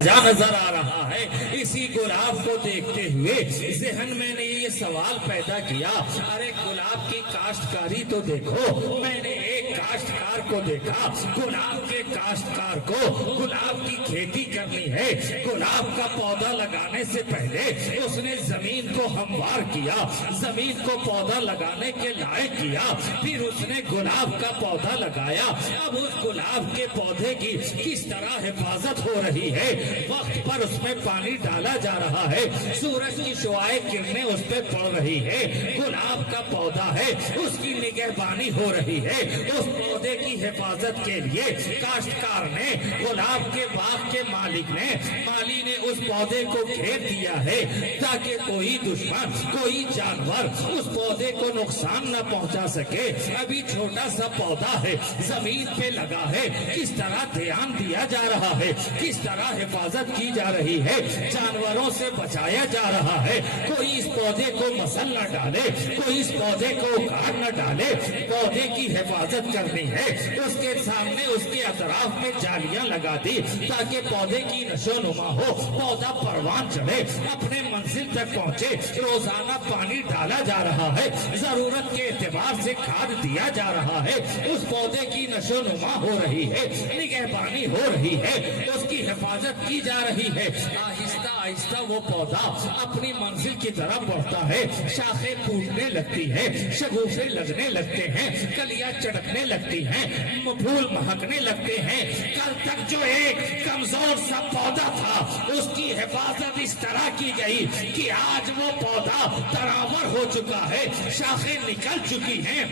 نظر آ رہا ہے۔ اسی گلاب کو دیکھتے ہوئے ذہن میں نے یہ سوال پیدا کیا، ارے گلاب کی کاشتکاری تو دیکھو۔ میں نے ایک کاشتکار کو دیکھا، گلاب کے کاشتکار کو گلاب کی کھیتی کرنی ہے۔ گلاب کا پودا لگانے سے پہلے اس نے زمین کو ہموار کیا، زمین کو پودا لگانے کے لائق کیا، پھر اس نے گلاب کا پودا لگایا۔ اب اس گلاب کے پودے کی کس طرح حفاظت ہو رہی ہے، وقت پر اس میں پانی ڈالا جا رہا ہے، سورج کی شعاعیں کرنیں اس پہ پڑ رہی ہے، گلاب کا پودا ہے اس کی نگہبانی ہو رہی ہے۔ اس پودے کی حفاظت کے لیے کاشتکار نے، گلاب کے باغ کے مالک نے، مالی نے اس پودے کو گھیر دیا ہے تاکہ کوئی دشمن، کوئی جانور اس پودے کو نقصان نہ پہنچا سکے۔ ابھی چھوٹا سا پودا ہے، زمین پہ لگا ہے، کس طرح دھیان دیا جا رہا ہے، کس طرح حفاظت کی جا رہی ہے، جانوروں سے بچایا جا رہا ہے۔ کوئی اس پودے کو مسل نہ ڈالے، کوئی اس پودے کو اکھاڑ نہ ڈالے، پودے کی حفاظت کرنی ہے۔ اس کے سامنے، اس کے اطراف میں جالیاں لگا دی تاکہ پودے کی نشو نما ہو، پودا پروان چڑھے، اپنے منزل تک پہنچے۔ روزانہ پانی ڈالا جا رہا ہے، ضرورت کے اعتبار سے کھاد دیا جا رہا ہے، اس پودے کی نشو نما ہو رہی ہے، نگہبانی ہو رہی ہے، اس کی حفاظت کی جا رہی ہے۔ آہستہ آہستہ وہ پودا اپنی منزل کی طرف بڑھتا ہے، شاخیں ٹوٹنے لگتی ہیں، شگوفے لگنے لگتے ہیں، کلیاں چڑکنے لگتی ہیں، پھول مہکنے لگتے ہیں۔ کل تک جو ایک کمزور سا پودا تھا، اس کی حفاظت اس طرح کی گئی کہ آج وہ پودا تناور ہو چکا ہے، شاخیں نکل چکی ہیں،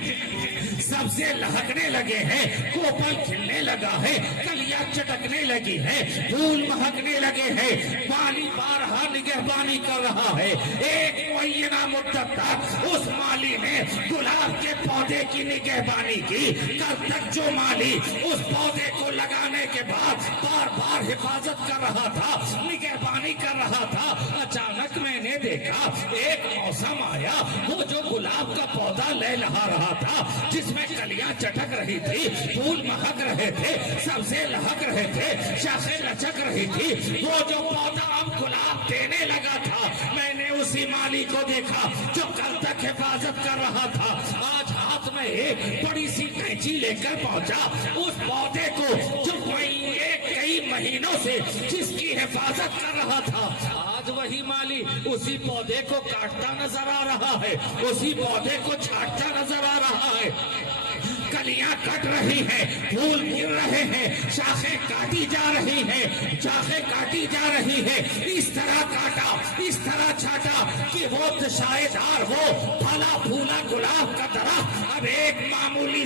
سبزے لہکنے لگے ہیں، کوپل کھلنے لگا ہے، کلیاں چٹکنے لگی ہیں، پھول مہکنے لگے ہیں۔ مالی بارہا نگہبانی کر رہا ہے۔ ایک معینہ مدت تک اس مالی نے گلاب کے پودے کی نگہبانی کی۔ کل تک جو مالی اس پودے کو لگانے کے بعد بار بار حفاظت کر رہا تھا، نگہبانی کر رہا تھا، اچانک میں نے دیکھا ایک موسم آیا، وہ جو گلاب کا پودا لہلہا رہا تھا، جس میں کلیاں چٹک رہی تھی، پھول مہک رہے تھے، سبزے لہک رہے تھے، شاخیں لچک رہی تھی، وہ جو پودا اب گلاب دینے لگا تھا، میں نے اسی مالی کو دیکھا جو کل تک حفاظت کر رہا تھا، آج ہاتھ میں ایک بڑی سی کینچی لے کر پہنچا، اس پودے کو جو کئی مہینوں سے جس کی حفاظت کر رہا تھا، آج وہی مالی اسی پودے کو کاٹتا نظر آ رہا ہے، اسی پودے کو چھاٹتا نظر آ رہا ہے۔ کلیاں کٹ رہی ہیں، پھول گر رہے ہیں، شاخیں کاٹی جا رہی ہیں، شاخیں کاٹی جا رہی ہیں۔ اس طرح کاٹا، اس طرح چھاٹا کہ وہ شاید وہ پھلا پھولا گلاب کا درخت اب ایک معمولی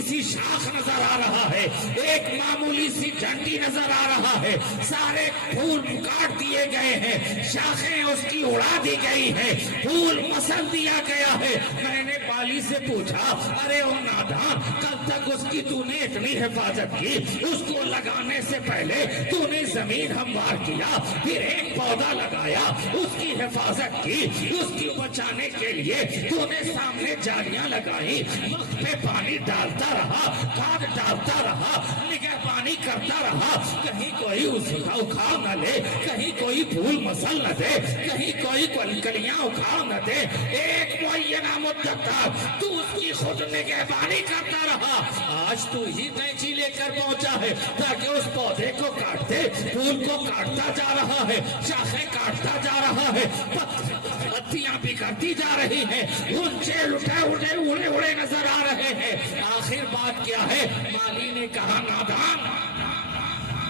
سی شاخ نظر آ رہا ہے، ایک معمولی سی ڈنڈی نظر آ رہا ہے۔ سارے پھول کاٹ دیے گئے ہیں، شاخیں اس کی اڑا دی گئی ہیں، پھول مسل دیا گیا ہے۔ میں نے مالی سے پوچھا، ارے او نادان، کل تک اس کی تو نے اتنی حفاظت کی، اس کو لگانے سے پہلے تو نے زمین ہموار کیا، پھر ایک پودا لگایا، اس کی حفاظت کی، اس کی بچانے کے لیے تو نے سامنے جالیاں لگائی، وقت پہ پانی ڈالتا رہا، کھاد ڈالتا رہا، نگہبانی کرتا رہا، کہیں کوئی اس کا اکھاڑ نہ لے، کہیں کوئی پھول مسل نہ دے، کہیں کوئی کلیاں اکھاڑ نہ دے۔ ایک معینہ مدت تک تو اس کی خود نگہبانی کرتا رہا، آج تو ہی کینچی لے کر پہنچا ہے تاکہ اس پودے کو کاٹ دے، پھول کو کاٹتا جا رہا ہے، شاخیں کاٹتا جا رہا ہے، پتیاں بھی کرتی جا رہی ہیں، غنچے اڑے نظر آ رہے ہیں۔ آخر بات کیا ہے؟ مالی نے کہا،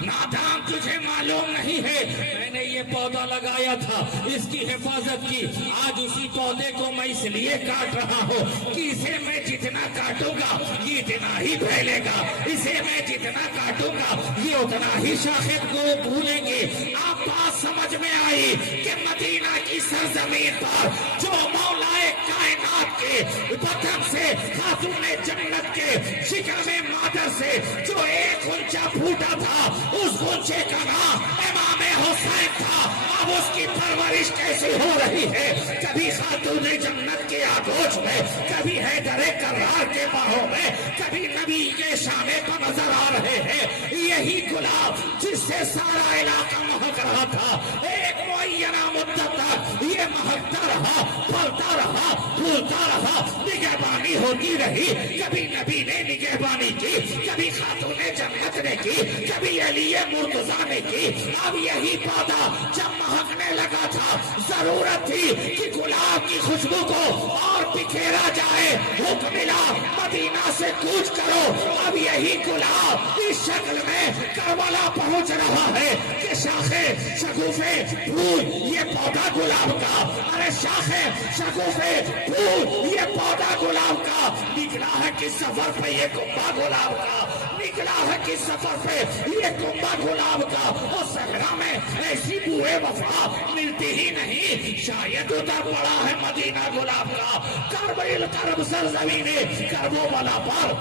نادان تجھے معلوم نہیں ہے، میں نے یہ پودا لگایا تھا، اس کی حفاظت کی، آج اسی پودے کو میں اس لیے کاٹ رہا ہوں کہ اسے میں جتنا کاٹوں گا یہ اتنا ہی پھیلے گا، اسے میں جتنا کاٹوں گا یہ اتنا ہی شاخیں کو بھولیں گے۔ آپ بات سمجھ میں آئی کہ مدینہ کی سرزمین پر جو مولا کائنات کے بطن سے، خاتون جنت کے شکم مادر سے جو ایک غنچہ پھوٹا تھا، اس غنچے کا نام امام حسین تھا۔ اب اس کی پرورش کیسی ہو رہی ہے، کبھی خاتون جنت کے آغوش میں، کبھی حیدر کرار کے باہوں میں، کبھی نبی کے شانے پر نظر آ رہے ہیں۔ یہی گلاب جس سے سارا علاقہ مہک رہا تھا. ایک معینہ مدت تک یہ مہکتا رہا, پھلتا رہا, پھولتا رہا, نگہبانی ہوتی رہی. کبھی نبی نے نگہبانی کی, کبھی خاتون جنت نے کی, کبھی علی مرتضیٰ نے کی. اب یہی پودا جب مہکنے لگا تھا, ضرورت تھی کہ گلاب کی خوشبو کو اور بکھیرا جائے. حکم ملا مدینہ سے کوچ کرو. اب یہی گلاب اس شکل میں کربلا پہنچ رہا ہے کہ شاخے شگوفے پھول یہ پودا گلاب کا, ارے شاخے شگوفے پھول یہ پودا گلاب کا نکلا ہے. کس سفر پہ یہ کنبہ گلاب کا نکلا ہے, کس سفر پہ یہ کنبہ گلاب کا. اس صحرا میں ایسی بوئے وفا ملتی ہی نہیں, شاید اتر پڑا ہے مدینہ گلاب کا. کربل کرب سرزمین کربو والا پر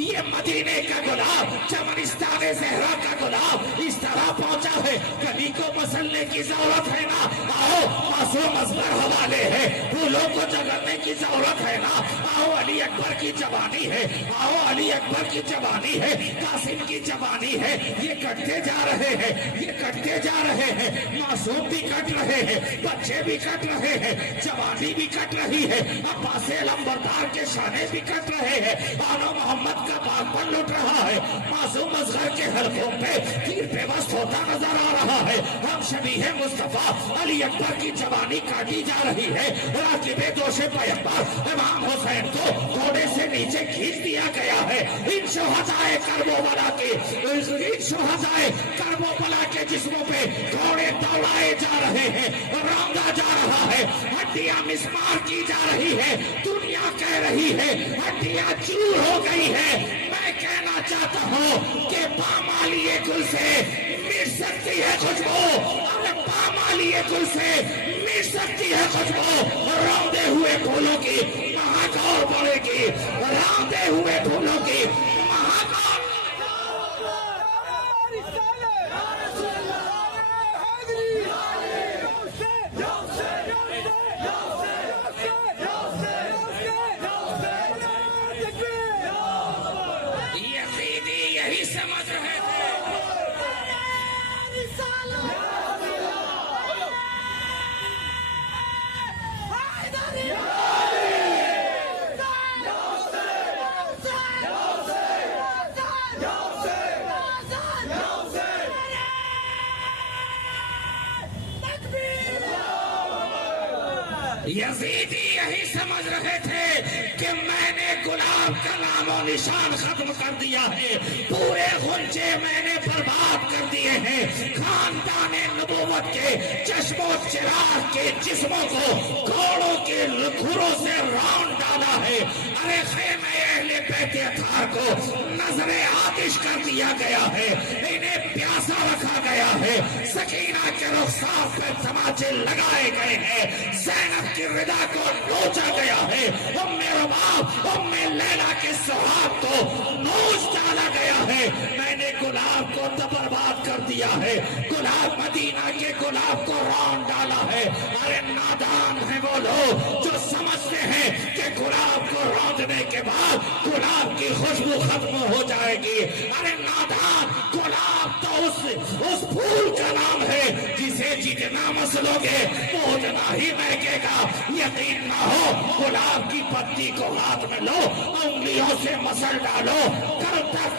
یہ مدینے کا گلاب, چمنستان زہرا کا گلاب اس طرح پہنچا ہے. کبھی کو مسلنے کی ضرورت ہے نا, آؤ معصوم اصغر حوالے ہے. پھولوں کو جگرنے کی ضرورت ہے نا, آؤ علی اکبر کی جوانی ہے, آؤ علی اکبر کی جوانی ہے, قاسم کی جوانی ہے. یہ کٹتے جا رہے ہیں, یہ کٹتے جا رہے ہیں. معصوم بھی کٹ رہے ہیں, بچے بھی کٹ رہے ہیں, جوانی بھی کٹ رہی ہے. عباس علمبردار کے شانے بھی کٹ رہے ہیں. آنو محمد کا باغ پر لٹ رہا ہے. معصوم اصغر کے حلقوں پہ تیر پیوست ہوتا نظر آ رہا ہے. ہم شبیہ مصطفیٰ علی اکبر کی جوانی کاٹی جا رہی ہے. راکب دوش پیغمبر امام حسین کو گھوڑے سے نیچے کھینچ دیا گیا ہے. ان شہدائے کربلا کے, ان شہدائے کربلا کے جسموں پہ گھوڑے دوڑائے جا رہے ہیں, روندا جا رہا ہے. ہڈیاں مسمار کی جا رہی ہے. دنیا کہہ رہی ہے ہڈیاں چور ہو گئی ہے. میں کہنا چاہتا ہوں کہ پامالی گل سے مٹ سکتی ہے خوشبو, پامالی گل سے مٹ سکتی ہے خوشبو. روندے ہوئے پھولوں کی مہک اور بڑھے گی, روندے ہوئے پھولوں کی مہک اور یہی سمجھ رہے تھے. یزیدی یہی سمجھ رہے تھے کہ میں نے گلاب کا نام و نشان ختم کر دیا ہے, پورے غنچے میں نے برباد کر دیے ہیں. خاندان نبوت کے چشم و چراغ کے جسموں کو گھوڑوں کے کھروں سے رون ڈالا ہے. ارے خیمہ اہل بیت اطہار کو نظر آتش کر دیا گیا ہے, انہیں پیاسا رکھا گیا ہے. سکینہ کے رخسار پر تماچے لگائے گئے ہیں, زینب کی ردا کو نوچا گیا ہے, ام رباب ام لیلا کے سہاگ کو نوچ ڈالا گیا ہے. میں نے گلاب کو برباد کر دیا ہے, گلاب مدینہ کے گلاب کو رون ڈالا ہے. ارے نادان ہیں وہ لوگ جو سمجھتے ہیں کہ گلاب کو روندنے کے بعد گلاب کی خوشبو ختم ہو جائے گی. ارے نادان, گلاب تو اس پھول کا نام ہے جسے جتنا مسلو گے وہ اتنا ہی مہکے گا. یقین نہ ہو, گلاب کی پتی کو ہاتھ میں لو, انگلیوں سے مسل ڈالو, کل تک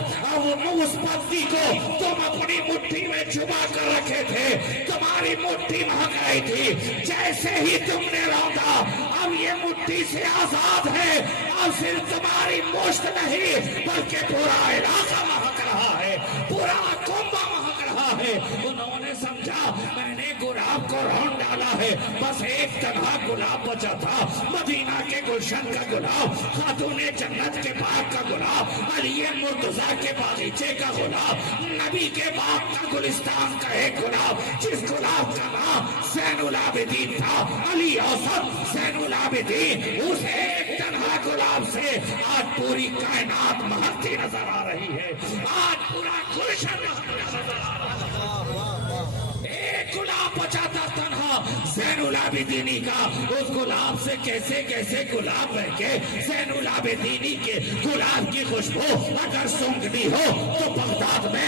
اس پتی کو تم اپنی مٹھی میں چھپا کر رکھے تھے, تمہاری مٹھی مہک آئی تھی. جیسے ہی تم نے روندا اب یہ مٹھی سے آزاد ہے, اب صرف تمہاری مشت نہیں بلکہ پورا علاقہ مہک رہا ہے, پورا کنبہ مہک رہا ہے. انہوں نے سمجھا میں نے گلاب کو رون ڈالا ہے, بس ایک تنہا گلاب بچا تھا, مدینہ کے گلشن کا گلاب, خاتون جنت کے باغ کا گلاب, علی مرتضیٰ کے باغیچے کا گلاب, نبی کے باغ کا گلستان کا ایک گلاب, جس گلاب کا نام زین العابدین تھا, علی اوسط زین العابدین. اس ایک تنہا گلاب سے آج پوری کائنات مہکتی نظر آ رہی ہے, آج پورا گلشن نظر آ رہا ہے. ایک گلاب بچا تھا تنہا زین العابدینی کا, اس گلاب سے کیسے کیسے گلاب بہ کے زین العابدینی کے گلاب کی خوشبو اگر سونگنی ہو تو بغداد میں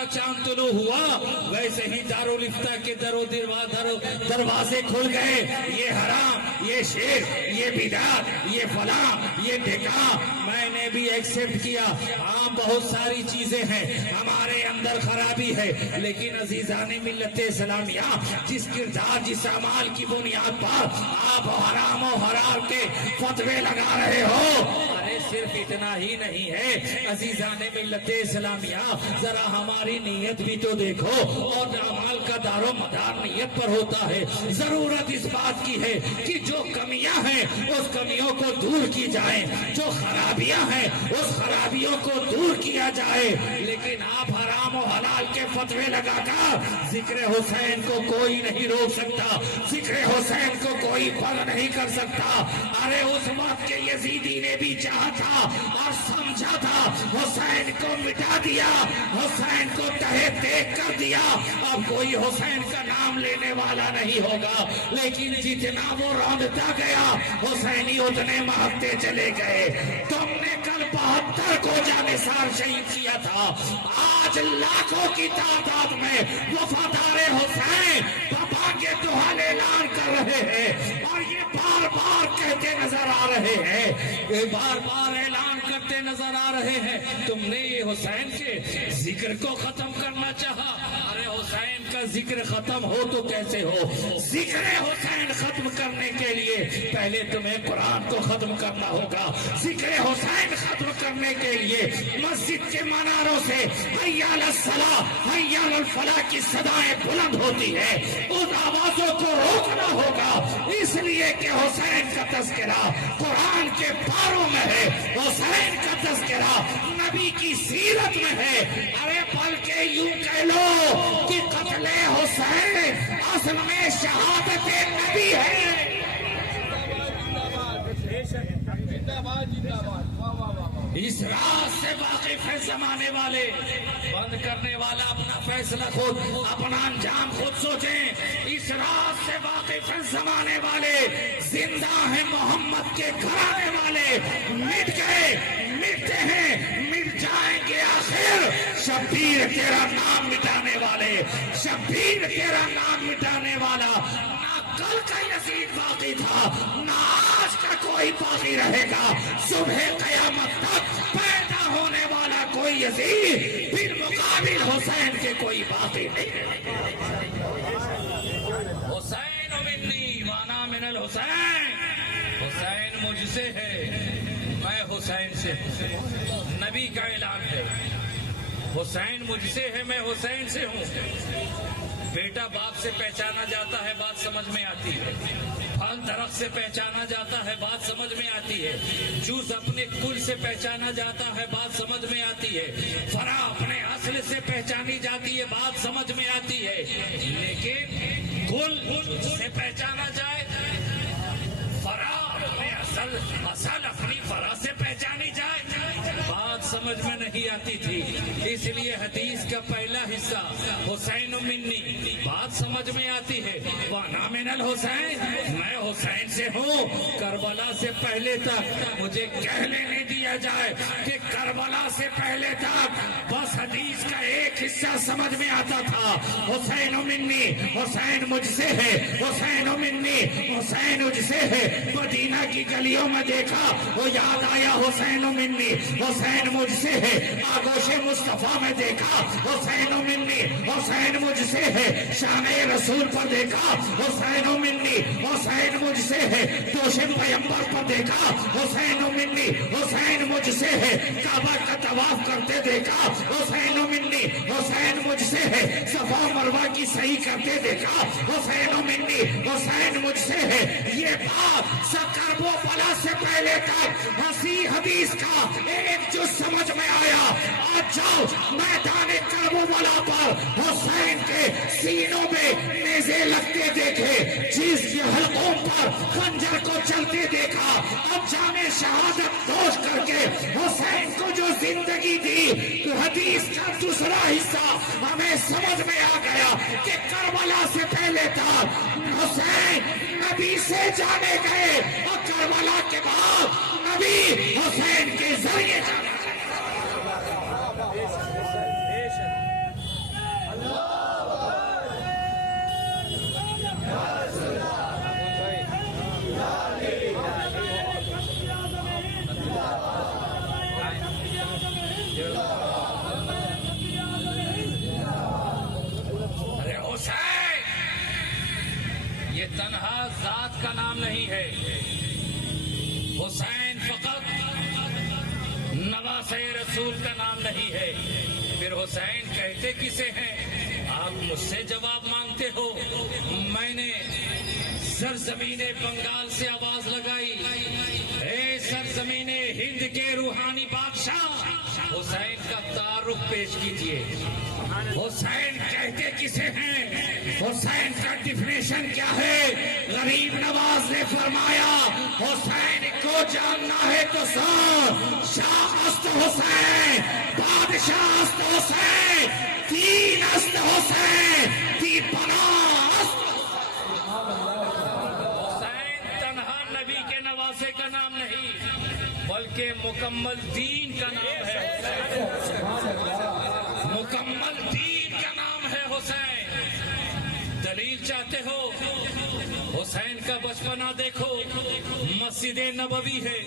کا چاند طلوع ہوا ویسے ہی دارالفتہ کے دروازے کھل گئے. یہ حرام، یہ شیر، یہ بدعت، یہ فلاں، یہ ڈھکا میں نے بھی ایکسپٹ کیا. ہاں بہت ساری چیزیں ہیں ہمارے اندر خرابی ہے، لیکن عزیزان ملت اسلامیہ جس کردار جس اعمال کی بنیاد پر آپ حرام و حلال کے فتوے لگا رہے ہو، ارے صرف اتنا ہی نہیں ہے عزیزان ملت اسلامیہ، ذرا ہماری نیت بھی تو دیکھو. اور اعمال کا دار و مدار نیت پر ہوتا ہے. ضرورت اس بات کی ہے کہ جو کمیاں ہیں اس کمیوں کو دور کی جائیں، جو خرابیاں ہیں اس خرابیوں کو دور کیا جائے. لیکن آپ حرام و حلال کے فتوے لگا کر ذکر حسین کو کوئی نہیں روک سکتا، ذکر حسین کو کوئی بند نہیں کر سکتا. ارے اس وقت کے یزیدی نے بھی چاہا تھا اور سمجھا تھا، حسین کو مٹا دیا، حسین کو تہے دیکھ کر دیا، اب کوئی حسین کا نام لینے والا نہیں ہوگا. لیکن جتنا وہ روندتا گیا حسینی اتنے مہکتے چلے گئے. تم نے کل 72 کو جانثار شہید کیا تھا، آج لاکھوں کی تعداد میں وفادار حسین بابا کے دوحال اعلان کر رہے ہیں اور یہ بار بار کہتے نظر آ رہے ہیں، یہ بار بار اعلان کرتے نظر آ رہے ہیں. تم نے یہ حسین کے ذکر کو ختم کرنا چاہا. ارے حسین کا ذکر ختم ہو تو کیسے ہو؟ ذکر حسین ختم کرنے کے لیے پہلے تمہیں قرآن کو ختم کرنا ہوگا. ذکر حسین ختم کرنے کے لیے مسجد کے مناروں سے حی علی الصلاۃ حی علی الفلاح کی صدائیں بلند ہوتی ہے، ان آوازوں کو روکنا ہوگا. اس لیے کہ حسین کا تذکرہ قرآن کے پاروں میں ہے، حسین کا تذکرہ نبی کی سیرت میں ہے. ارے بلکہ یوں کہہ لو کہ قتل حسین اصل میں شہادت نبی ہے. اس راز سے واقف ہے زمانے والے، بند کرنے والا اپنا فیصلہ خود، اپنا انجام خود سوچیں. اس راز سے واقف ہے زمانے والے، زندہ ہیں محمد کے گھرانے والے، مٹ گئے، مٹتے ہیں، مٹ جائیں گے آخر. شبیر تیرا نام مٹانے والے، شبیر تیرا نام مٹانے والا. کل کا یزید باقی تھا، نہ آج کا کوئی باقی رہے گا. صبح قیامت تک پیدا ہونے والا کوئی یزید بالمقابل حسین کے کوئی باقی نہیں رہے گا. حسین منی وانا من الحسین، حسین مجھ سے ہے میں حسین سے ہوں. نبی کا اعلان ہے، حسین مجھ سے ہے میں حسین سے ہوں. بیٹا باپ سے پہچانا جاتا ہے، بات سمجھ میں آتی ہے. پھل درخت سے پہچانا جاتا ہے، بات سمجھ میں آتی ہے. جوس اپنے کل سے پہچانا جاتا ہے، بات سمجھ میں آتی ہے. فرا اپنے اصل سے پہچانی جاتی ہے، بات سمجھ میں آتی ہے. لیکن کل سے پہچانا جائے، فرا اپنے اصل اپنی فرا سے پہچانی جائے، بات سمجھ میں نہیں آتی تھی. اس لیے حدیث کا پہلا حصہ حسین منی بات سمجھ میں آتی ہے، وانا من الحسین میں حسین سے ہوں. کربلا سے پہلے تک مجھے کہنے نہیں دیا جائے کہ کربلا سے پہلے تک بس حدیث کا ایک حصہ سمجھ میں آتا تھا، حسین منی حسین مجھ سے ہے، حسین منی حسین مجھ سے ہے. مدینہ کی گلیوں میں دیکھا وہ یاد آیا حسین منی حسین مجھ سے ہے. آگوش مصطفیٰ میں دیکھا حسین منی حسین مجھ سے ہے. شان رسول پر دیکھا حسین منی حسین مجھ سے ہے. دوش پیمبر پر دیکھا حسین منی حسین مجھ سے ہے. کعبہ کا طواف کرتے دیکھا حسین منی حسین مجھ سے ہے. صفا مروہ کی صحیح کرتے دیکھا حسین منی حسین مجھ سے ہے. یہ بات کرب و بلا سے پہلے تک ہنسی حدیث کا ایک جو سمجھ میں آیا. آج جاؤ میدان کرب و بلا پر حسین کے سینوں میں نیزے لگتے دیکھے، چیز کے حلقوں پر خنجر کو چلتے دیکھا. اب جانے شہادت دوش کر کے حسین کو جو زندگی دی تو حدیث کا دوسرا حصہ ہمیں سمجھ میں آ گیا کہ کربلا سے پہلے تک حسین نبی سے جانے گئے اور کربلا کے بعد نبی حسین کے ذریعے جانے گئے. یہ تنہا ذات کا نام نہیں ہے. حسین فقط نواسۂ رسول کا نام نہیں ہے. پھر حسین کہتے کسے ہیں؟ آپ مجھ سے جواب مانگتے ہو. میں نے سرزمین بنگال سے آواز لگائی، اے سرزمین ہند کے روحانی بادشاہ، حسین کا تعارف پیش کیجیے. حسین کہتے کسے ہیں؟ حسین کا ڈیفینیشن کیا ہے؟ غریب نواز نے فرمایا حسین کو جاننا ہے تو سن، شاہ است حسین، بادشاہ است حسین، دین است حسین، دی پناہ است. حسین تنہا نبی کے نواسے کا نام نہیں بلکہ مکمل دین کا نام ہے. مکمل دین کا نام ہے حسین. دلیل چاہتے ہو؟ حسین کا بچپنا دیکھو. مسجد نبوی ہے،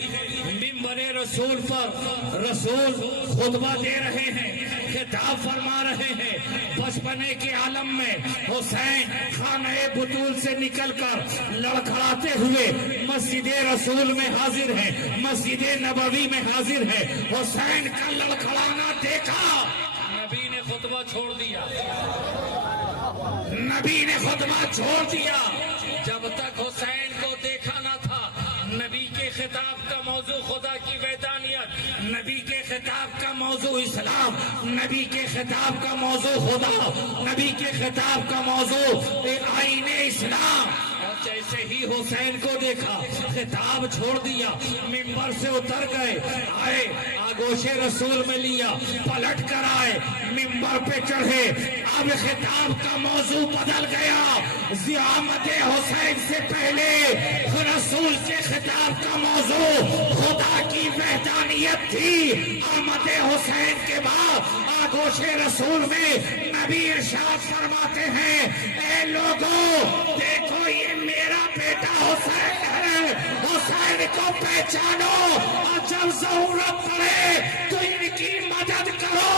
ممبر رسول پر رسول خطبہ دے رہے ہیں، خطاب فرما رہے ہیں. بچپنے کے عالم میں حسین خانہ بطول سے نکل کر لڑکھڑاتے ہوئے مسجد رسول میں حاضر ہیں، مسجد نبوی میں حاضر ہے. حسین کا لڑکھڑانا دیکھا، نبی نے خطبہ چھوڑ دیا. نبی نے خطبہ چھوڑ دیا. جب تک حسین کو دیکھا نہ تھا، نبی کے خطاب کا موضوع خدا کی وحدانیت، نبی کے خطاب کا موضوع اسلام، نبی کے خطاب کا موضوع خدا، نبی کے خطاب کا موضوع آئین اسلام. جیسے ہی حسین کو دیکھا خطاب چھوڑ دیا، ممبر سے اتر گئے، آئے آگوش رسول میں لیا، پلٹ کر آئے، ممبر پہ چڑھے. اب خطاب کا موضوع بدل گیا. زعامت حسین سے پہلے رسول کے خطاب کا موضوع خدا کی وحدانیت تھی. آمد حسین کے بعد آگوش رسول میں نبی ارشاد فرماتے ہیں، اے لوگوں دیکھو یہ میرا بیٹا حسین ہے، حسین کو پہچانو اور جب ضرورت پڑے تو ان کی مدد کرو.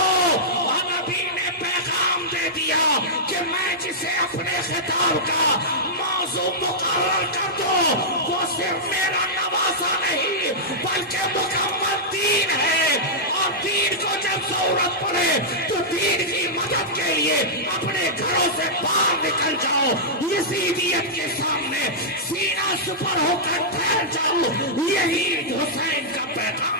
اور نبی نے پیغام دے دیا کہ میں جسے اپنے خطاب کا موضوع مقرر کر دوں وہ صرف میرا نواسا نہیں بلکہ مکمل دین ہے. اور دین کو جب ضرورت پڑے تو دین کی مدد کے لیے اپنے گھروں سے باہر نکل جاؤ، یزیدیت کے سامنے سینہ سپر ہو کر ٹھہر جاؤ. یہی حسین کا پیغام.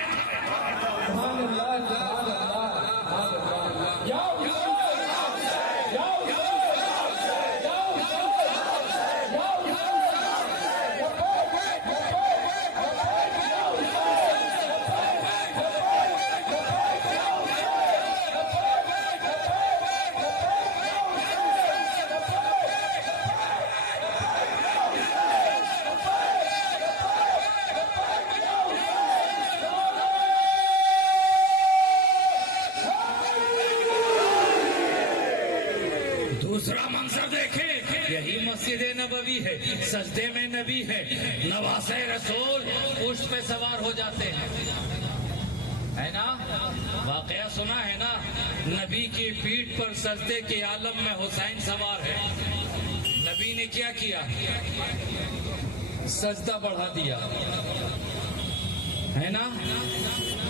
دوسرا منظر دیکھیں، یہی مسجد نبوی ہے، سجدے میں نبی ہے، نواسۂ رسول پشت پہ سوار ہو جاتے ہیں. ہے نا واقعہ سنا ہے نا؟ نبی کی پیٹھ پر سجدے کے عالم میں حسین سوار ہے. نبی نے کیا کیا؟ سجدہ بڑھا دیا، ہے نا،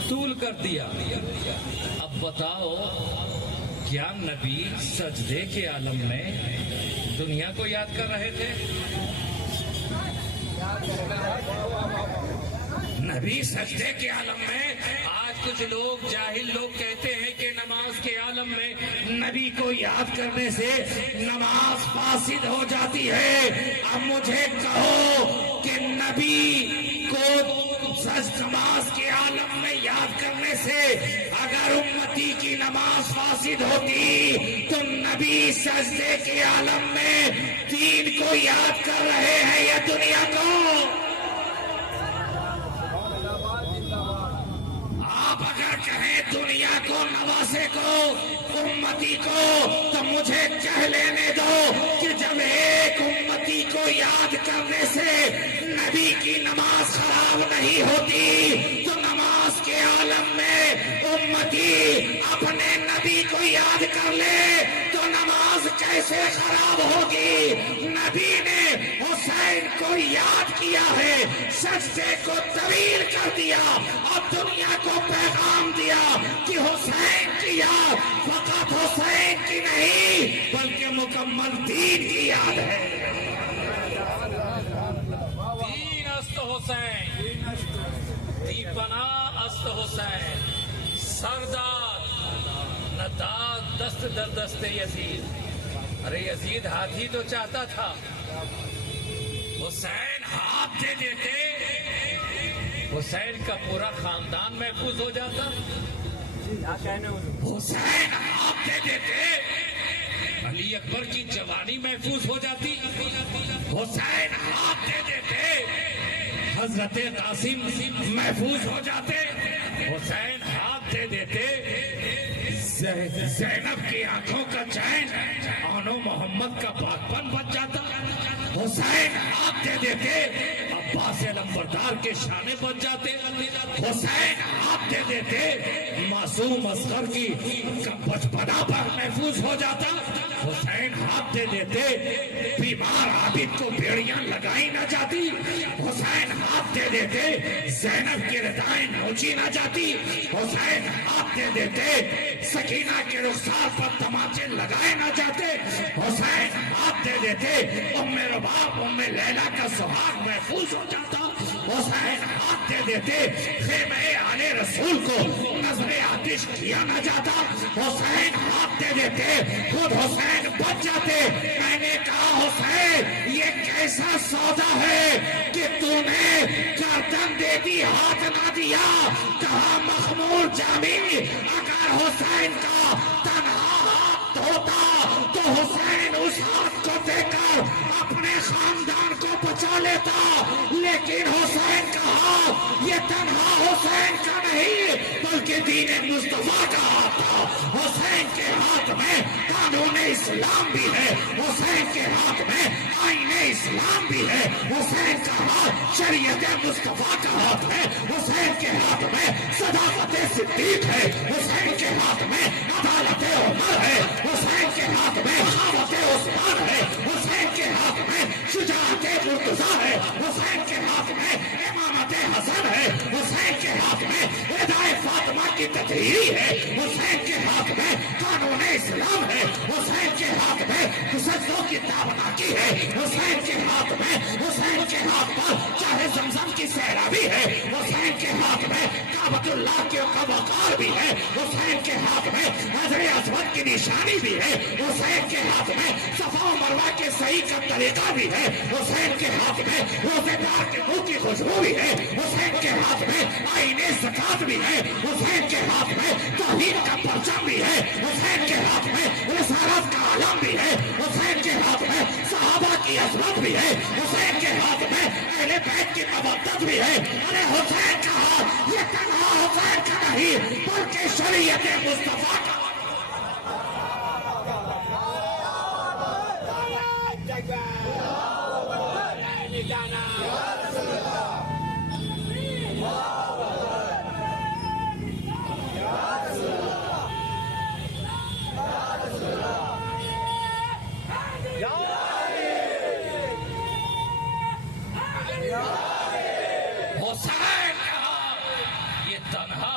طول کر دیا. اب بتاؤ کیا نبی سجدے کے عالم میں دنیا کو یاد کر رہے تھے؟ نبی سجدے کے عالم میں. آج کچھ لوگ جاہل لوگ کہتے ہیں کہ نماز کے عالم میں نبی کو یاد کرنے سے نماز فاسد ہو جاتی ہے. اب مجھے کہو کہ نبی کو نماز کے عالم میں یاد کرنے سے اگر امتی کی نماز فاسد ہوتی تو نبی سجدے کے عالم میں دین کو یاد کر رہے ہیں یا دنیا کو؟ آپ اگر کہیں دنیا کو، نواسے کو، امتی کو، تو مجھے کہہ لینے دو کہ جب ایک امتی کو یاد کرنے سے نبی کی نماز خراب نہیں ہوتی تو نماز کے عالم میں امتی اپنے نبی کو یاد کر لے تو نماز کیسے خراب ہوگی؟ نبی نے کو یاد کیا ہے، سجدے کو طویل کر دیا اور دنیا کو پیغام دیا کہ حسین کی یاد فقط حسین کی نہیں بلکہ مکمل دین کی یاد ہے۔ دین است حسین، دیپنا است حسین، سردار نداد دست در دست یزید۔ ارے یزید ہاتھی تو چاہتا تھا، حسین ہاتھ دے دیتے حسین کا پورا خاندان محفوظ ہو جاتا۔ حسین ہاتھ دے دیتے علی اکبر کی جوانی محفوظ ہو جاتی۔ حسین ہاتھ دے دیتے حضرت قاسم محفوظ ہو جاتے۔ حسین ہاتھ دے دیتے زینب کی آنکھوں کا چین آنو محمد کا پاکپن بچ جاتا۔ حسین ہاتھ دے دیتے عباس علمبردار کے شانے بچ جاتے۔ حسین ہاتھ دے دیتے معصوم اصغر کی بچپنا پر محفوظ ہو جاتا۔ حسین ہاتھ دے دیتے بیمار عابد کو بیڑیاں لگائی نہ جاتی۔ حسین ہاتھ دے دیتے زینب کی ردائیں نوچی نہ جاتی۔ حسین ہاتھ دے دیتے سکینہ کے رخسار پر تماچے لگائے نہ جاتے۔ حسین ہاتھ دے دیتے ام رباب ام لیلہ کا سہاگ محفوظ ہو جاتا۔ حسین ہاتھ دے دیتے خیمہ آل رسول کو نظر آتش کیا نہ جاتا۔ حسین ہاتھ دے دیتے خود حسین بچ جاتے۔ میں نے کہا حسین یہ کیسا سودا ہے کہ تو نے گردن دے دی ہاتھ نہ دیا۔ کہا مخمور جامی اگر حسین کا تنہا ہاتھ ہوتا تو حسین اس ہاتھ کو دے کر اپنے خاندان کو بچا لیتا، لیکن حسین کا ہاتھ یہ تنہا حسین کا نہیں بلکہ دین مصطفیٰ کا ہاتھ تھا۔ حسین کے ہاتھ میں قانون اسلام بھی ہے، حسین کے ہاتھ میں آئین اسلام بھی ہے، حسین کا ہاتھ شریعت مصطفیٰ کا ہاتھ ہے، حسین کے ہاتھ میں صداقت صدیق ہے، حسین کے ہاتھ میں عدالت عمر ہے، حسین کے ہاتھ میں بغاوت عثمان ہے، حسین کے ہاتھ میں شجاعت مرتضیٰ ہے، حسین کے ہاتھ میں امامت حسن ہے، حسین کے ہاتھ میں ردائے فاطمہ کی تطہیری ہے، حسین کے ہاتھ میں قانون اسلام ہے، حسین کے ہاتھ میں سجدوں کی تابناکی ہے، حسین کے ہاتھ میں حسین کے ہاتھ پر چاہے زمزم کی سیرابی ہے، حسین کے ہاتھ میں کعبۃ اللہ کے وقار بھی ہے، حسین کے ہاتھ میں حجر اسود کی نشانی بھی ہے، حسین کے ہاتھ میں صفا و مروہ کے صحیح کا طریقہ بھی ہے، حسین کے ہاتھ میں روزے دار کے منہ کی خوشبو بھی ہے، حسین کے ہاتھ میں آئین زکات بھی ہے، حسین کے ہاتھ میں توحید کا پرچم بھی ہے، حسین کے ہاتھ میں رسالت کا علم بھی ہے، حسین کے ہاتھ میں صحابہ کی عظمت بھی ہے، حسین کے ہاتھ میں اہل بیت کی مودت بھی ہے۔ ارے حسین کا ہاتھ یہ تنہا حسین کا نہیں بلکہ شریعت مصطفیٰ کا۔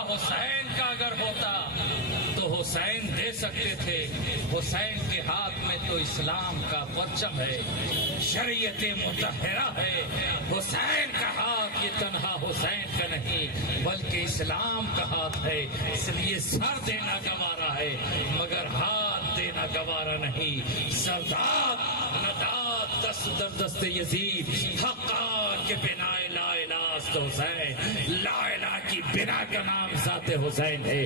حسین کا اگر ہوتا تو حسین دے سکتے تھے، حسین کے ہاتھ میں تو اسلام کا پرچم ہے، شریعت مطہرہ ہے، حسین کا ہاتھ یہ تنہا حسین کا نہیں بلکہ اسلام کا ہاتھ ہے، اس لیے سر دینا گوارا ہے مگر ہاتھ دینا گوارا نہیں۔ سردار نداد دست در دست یزید، حقان کے بنا لا الہ است حسین، لا الہ کی بنا کا نام ذات حسین ہے،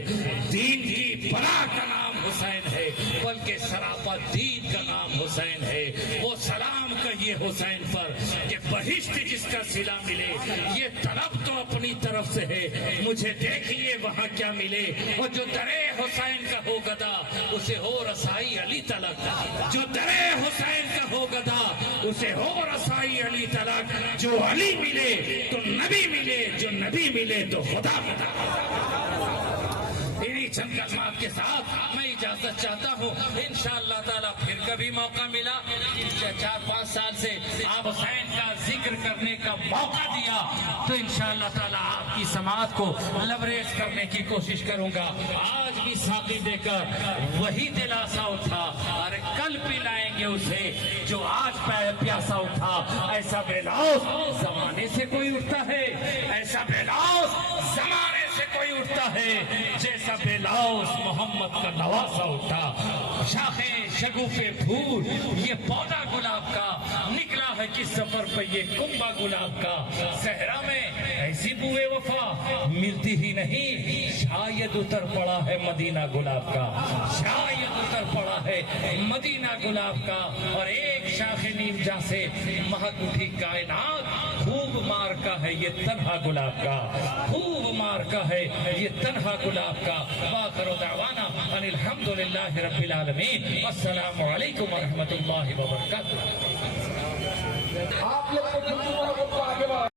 دین کی بنا کا نام حسین ہے بلکہ شرافت دین کا نام حسین ہے۔ وہ سلام کہیے حسین پر کہ بہشت جس کا صلہ ملے، یہ طلب تو اپنی طرف سے ہے، مجھے دیکھیے وہاں کیا ملے، اور جو درے حسین کا ہو گدا اسے ہو رسائی علی تلک، جو درے حسین کا ہو گدا اسے ہو رسائی علی تلک، جو علی ملے تو نبی ملے، جو نبی ملے تو خدا ملا۔ انہی چند کلمات کے ساتھ میں اجازت چاہتا ہوں. انشاءاللہ تعالیٰ پھر کبھی موقع ملا 4-5 سال سے آپ حسین کا ذکر کرنے کا موقع دیا تو انشاءاللہ تعالیٰ آپ کی سماعت کو لبریز کرنے کی کوشش کروں گا. آج بھی ساقی دے کر وہی دلاسا اٹھا اور کل پلائیں گے اسے جو آج پیاسا اٹھا. ایسا بیلاؤس زمانے سے کوئی اٹھتا ہے, ایسا بیلاؤس زمانے سے کوئی اٹھتا ہے جیسا بیلاؤس محمد کا نواسا اٹھا. شاخیں شگوفے پھول یہ پودا گلاب کا نکلا ہے کس سفر پہ یہ کنبا گلاب کا. صحرا میں ایسی بوئے وفا ملتی ہی نہیں, شاید اتر پڑا ہے مدینہ گلاب کا, شاید اتر پڑا ہے مدینہ گلاب کا. اور ایک شاخ نیم جا سے مہک اٹھی کائنات, خوب مار کا ہے یہ تنہا گلاب کا, خوب مار کا ہے یہ تنہا گلاب کا. وآخر دعوانا ان الحمدللہ رب العالمین. السلام علیکم ورحمۃ اللہ وبرکاتہ. آپ لوگ کو